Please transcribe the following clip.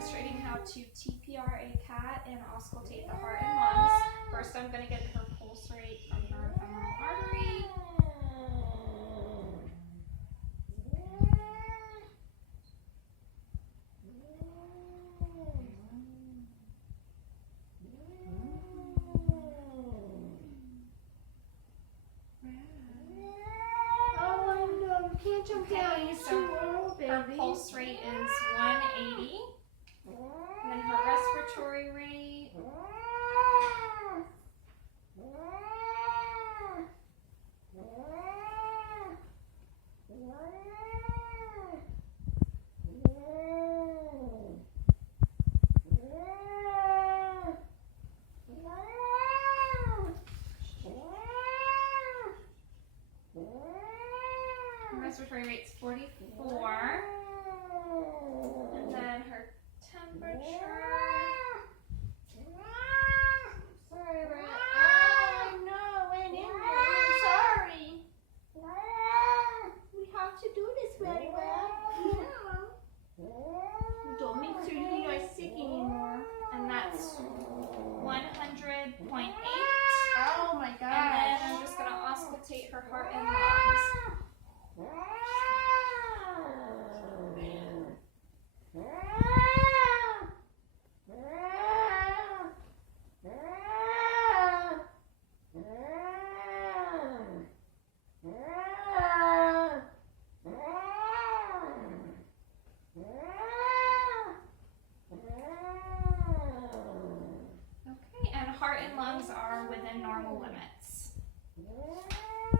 demonstrating how to TPR a cat and auscultate the heart and lungs. First, I'm going to get her pulse rate from her femoral artery. Can't jump down. You're too old, baby. Her pulse rate is 180. And then her respiratory rate. Respiratory rate's 44. And then her temperature. Sorry, Rat. Oh, no, went in there. I'm sorry. We have to do this very well. Don't make sure you are sick anymore. And that's 100.8. Oh, my And gosh. then I'm just going to auscultate her heart and lungs.